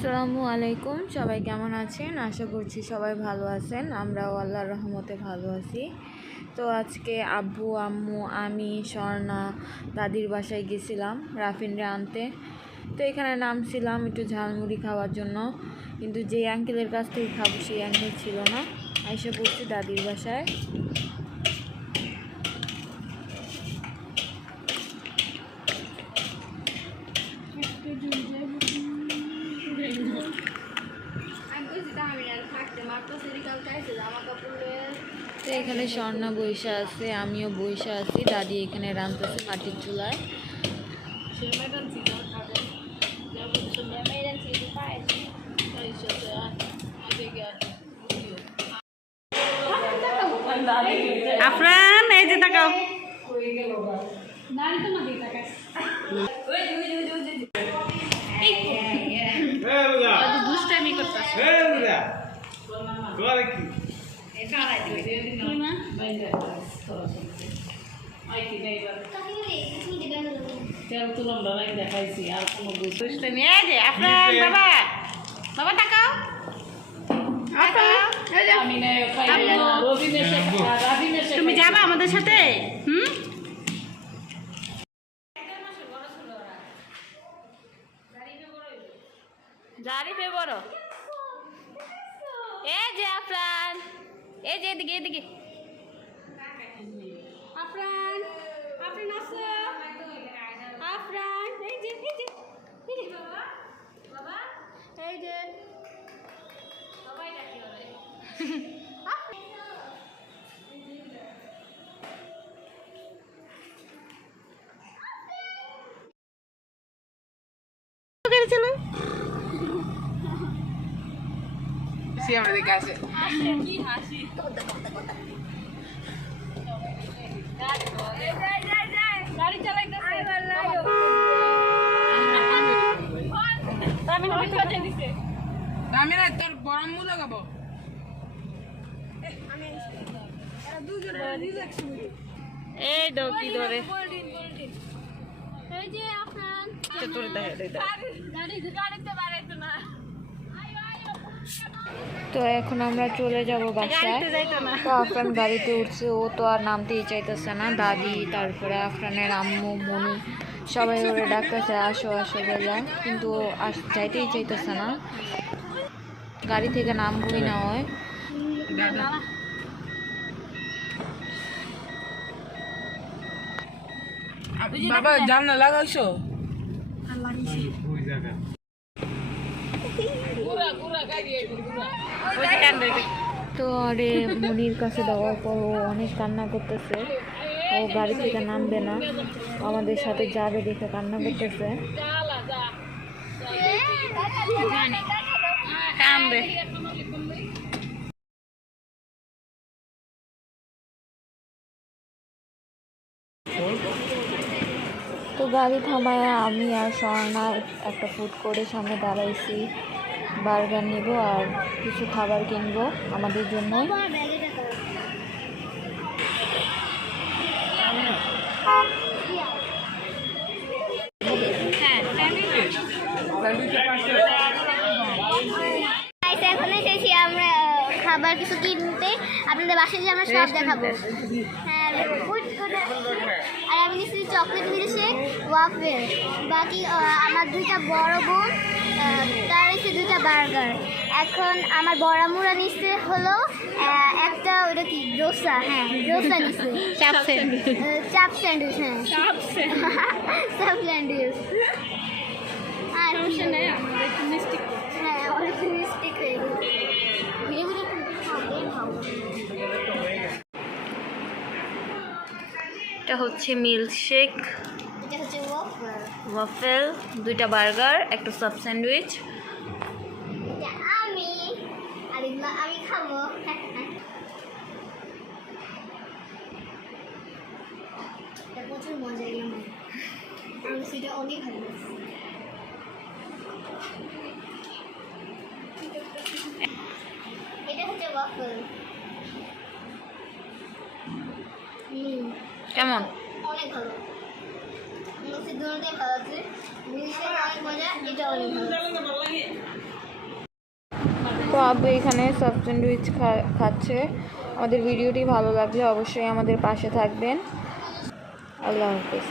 আসসালামু আলাইকুম, সবাই কেমন আছেন? আশা করছি সবাই ভালো আছেন। আমরাও আল্লাহর রহমতে ভালো আছি। তো আজকে আব্বু, আম্মু, আমি, স্বর্ণা দাদির বাসায় গেছিলাম রাফিনরে আনতে। তো এখানে নামছিলাম একটু ঝালমুড়ি খাওয়ার জন্য, কিন্তু যে আঙ্কেলের কাছ থেকে খাবো সেই আঙ্কেল ছিল না। এসে পড়ছি দাদির বাসায়। তো এখানে স্বর্ণা বৈশা আছে, আমিও বৈশা আছি। দাদি এখানে রাঁধতেছে মাটির চুলায়। আফরান, এই যে তাকাও। দুষ্টামি করতেছে। বাবা তাকাও। তুমি যাবা আমাদের সাথে? জারিফে বড়, এই যে আফরান, এই যে এদিকে এদিকে আফরান, আফরান আসো। আফরান, এই যে এই যে এই যে বাবা, বাবা এই যে সবাই ডাকি ওরে। চলো আমাদের কাছে কি হাসি। গাড়ি চালাইতেছে। আমি না তোর গরম মু লাগাবো। এই দাও কি ধরে। এই যে আপনার তোরে দেখা গাড়িতে বাড়াইতো না। তো এখন আমরা চলে যাব বাসায়। তো আফরান গাড়িতে উঠছে, ও তো আর নামতেই চাইতেছে না। দাদি, তারপরে আফরানের আম্মু, মনি সবাই ওরে ডাকতেছে আসো আসো বলে, কিন্তু ও যাইতেই চাইতেছে না। গাড়ি থেকে নামবই না হয়। বাবা জানলা লাগাইছো? তো আরে মনির কাছে দেওয়ার পর ও অনেক কান্না করতেছে। ও গাড়ি থেকে নামবে না, আমাদের সাথে যাবে দেখে কান্না করতেছে। তো গাড়ি থামায় আমি আর স্বর্ণা একটা ফুড কোর্টের সামনে দাঁড়াইছি। বার্গার নিব আর কিছু খাবার কিনবো আমাদের জন্য। এখন এসেছি আমরা খাবার কিছু কিনতে, আপনাদের বাসায় যে আমরা সব দেখাবো। হ্যাঁ, আর আমি নিচ্ছি চকলেট মিল্কশেক, ওয়াফেল। বাকি আমার দুইটা বড় বোন, তার এসে দুইটা বার্গার। এখন আমার বড় মুড়া নিচ্ছে হলো একটা, ওটা কি ডোসা। হ্যাঁ, ডোসা নিচ্ছে। চাপ স্যান্ডউইচ। হ্যাঁ, চাপ স্যান্ডউইচ। আর হ্যাঁ, অনেক মিস্টেক হয়ে গেছে। এটা হচ্ছে মিল্কশেক, এটা হচ্ছে ওয়াফেল, দুইটা বার্গার, একটা সাব স্যান্ডউইচ। আমি খাবো। এটা প্রচুর মজা এলাম, আমি সেটা অনেক ভালো লাগছে। এটা হচ্ছে ওয়াফেল। কেমন? অনেক ভালো। দুটোটাই ভালো আছে, জিনিসটা অনেক মজা, এটা অনেক ভালো। আব্বু এখানে সফট স্যান্ডউইচ খাচ্ছে। আমাদের ভিডিওটি ভালো লাগলে অবশ্যই আমাদের পাশে থাকবেন। আল্লাহ হাফিজ।